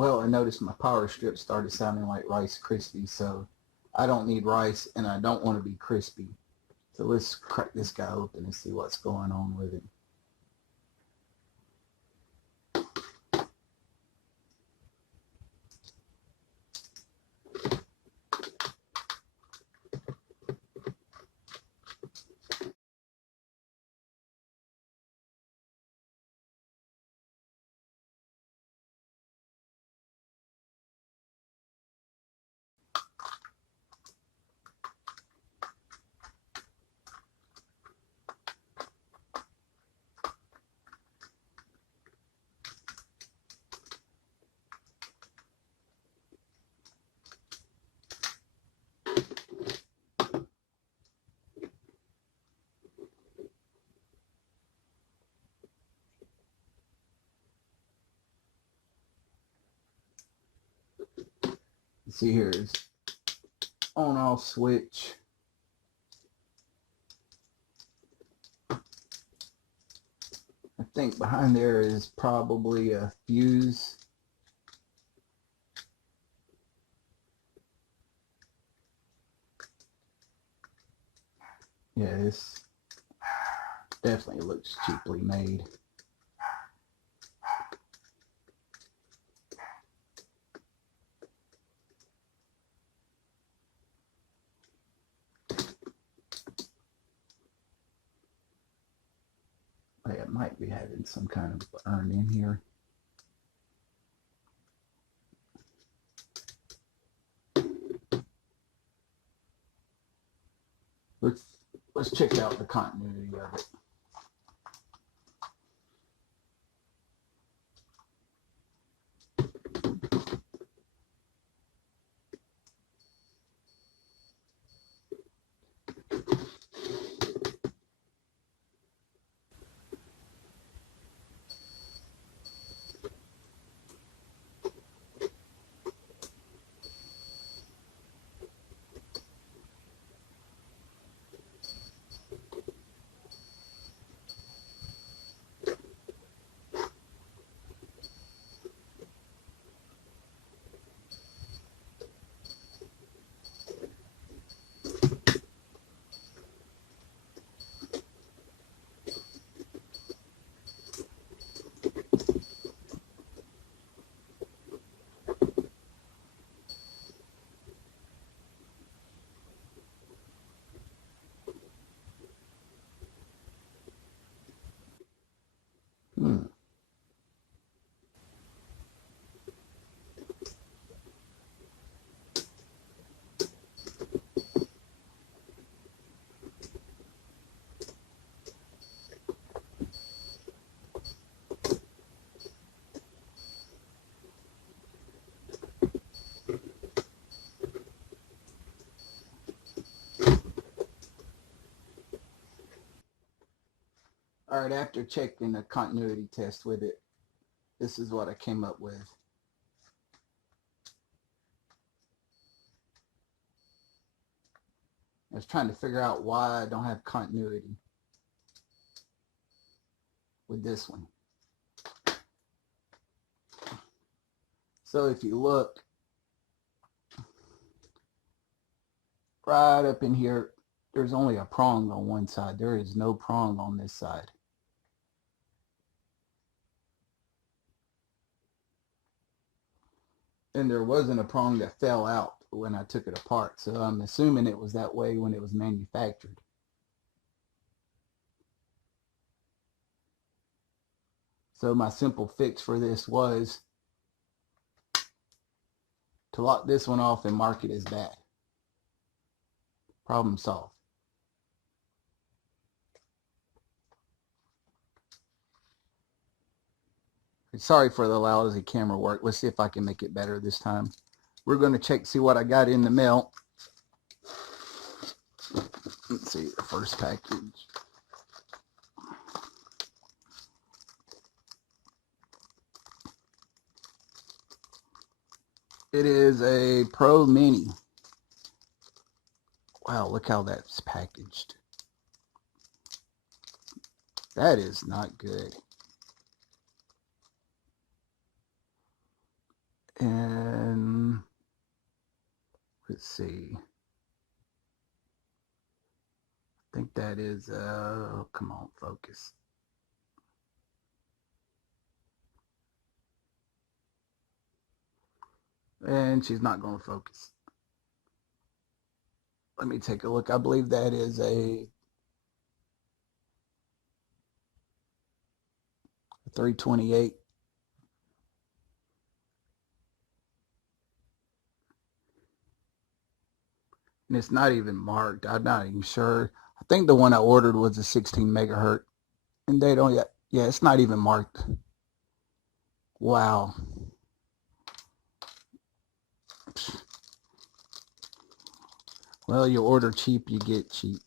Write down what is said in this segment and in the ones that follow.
Well, I noticed my power strip started sounding like Rice Krispies, so I don't need rice and I don't want to be crispy. So let's crack this guy open and see what's going on with it. See here is on off switch. I think behind there is probably a fuse. Yeah, this definitely looks cheaply made. It might be having some kind of burn in here. Let's check out the continuity of it. Hmm. All right, after checking the continuity test with it, this is what I came up with. I was trying to figure out why I don't have continuity with this one. So if you look right up in here, there's only a prong on one side. There is no prong on this side. And there wasn't a prong that fell out when I took it apart. So I'm assuming it was that way when it was manufactured. So my simple fix for this was to lock this one off and mark it as bad. Problem solved. Sorry for the lousy camera work. Let's see if I can make it better this time. We're going to check, see what I got in the mail. Let's see the first package. It is a Pro Mini. Wow, look how that's packaged. That is not good. And let's see. I think that is, come on, focus. And she's not going to focus. Let me take a look. I believe that is a 328. And it's not even marked. I'm not even sure. I think the one I ordered was a 16 megahertz. And they don't yet. Yeah, it's not even marked. Wow. Well, you order cheap, you get cheap.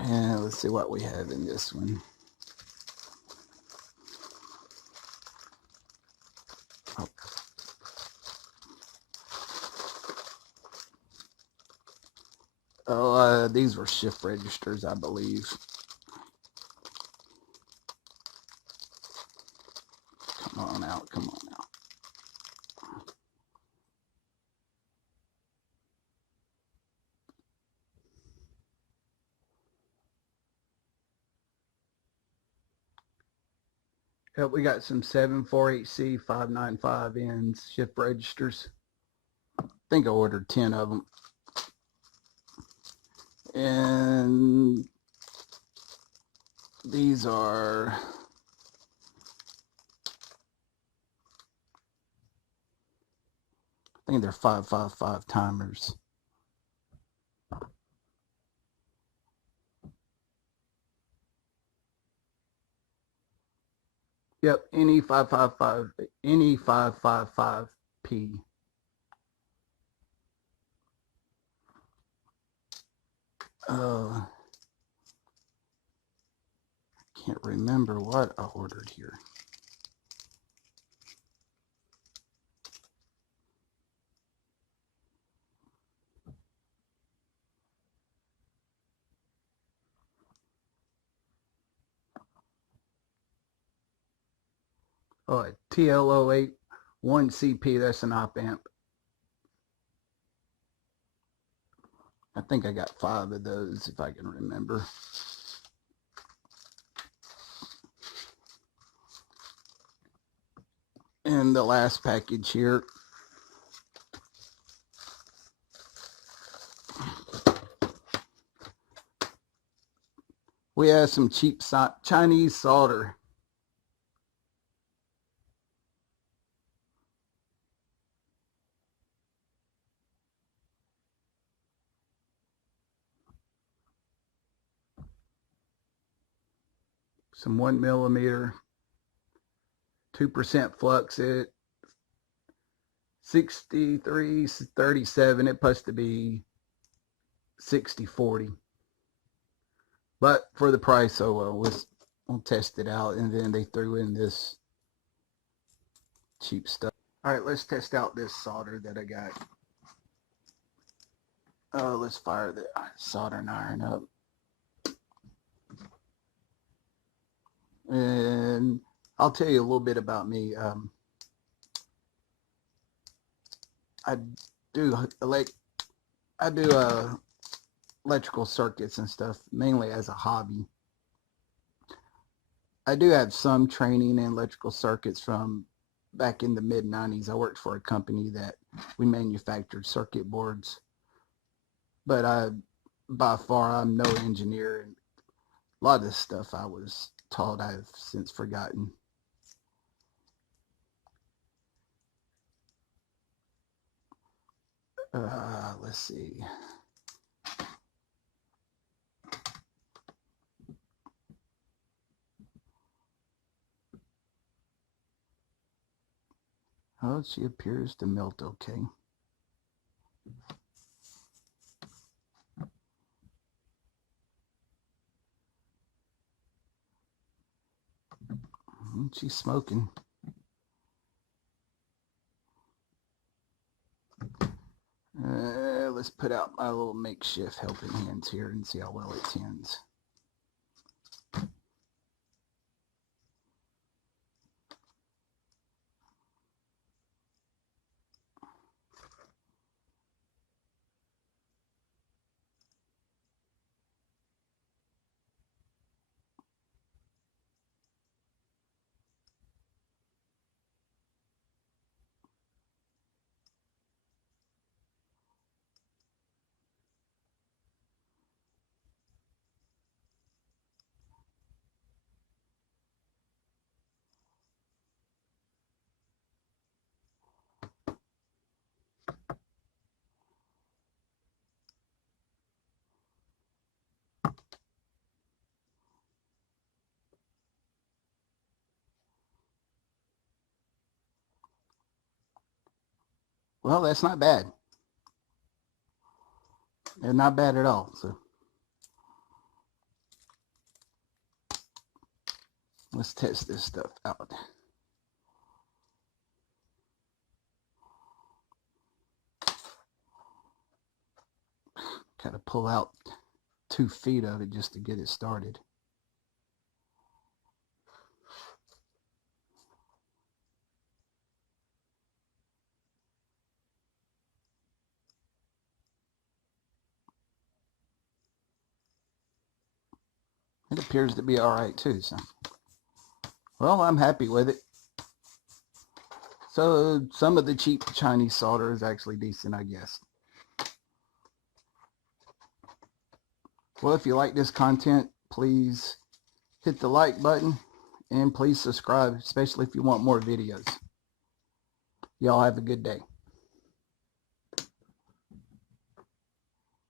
And let's see what we have in this one. Oh, these were shift registers, I believe. Come on out, come on out. Yep, we got some 748C 595Ns shift registers. I think I ordered 10 of them. And these are, I think they're 555 timers. Yep, NE555, NE555P. Can't remember what I ordered here. Oh, a TL08 1CP, that's an op amp. I think I got 5 of those if I can remember. And the last package here. We have some cheap Chinese solder. Some 1 millimeter, 2% flux at 6337. It's supposed to be 6040. But for the price, oh well, we'll test it out. And then they threw in this cheap stuff. All right, let's test out this solder that I got. Let's fire the soldering iron up. And I'll tell you a little bit about me. I do electrical circuits and stuff mainly as a hobby. I do have some training in electrical circuits from back in the mid-90s. I worked for a company that we manufactured circuit boards, but by far I'm no engineer, and a lot of this stuff I was taught I've since forgotten. Let's see. Oh, she appears to melt okay. She's smoking. let's put out my little makeshift helping hands here and see how well it tends. Well, that's not bad. And not bad at all. So let's test this stuff out. Got to pull out 2 feet of it just to get it started. It appears to be all right too. So, well, I'm happy with it. So some of the cheap Chinese solder is actually decent, I guess. Well, if you like this content, please hit the like button and please subscribe, especially if you want more videos. Y'all have a good day.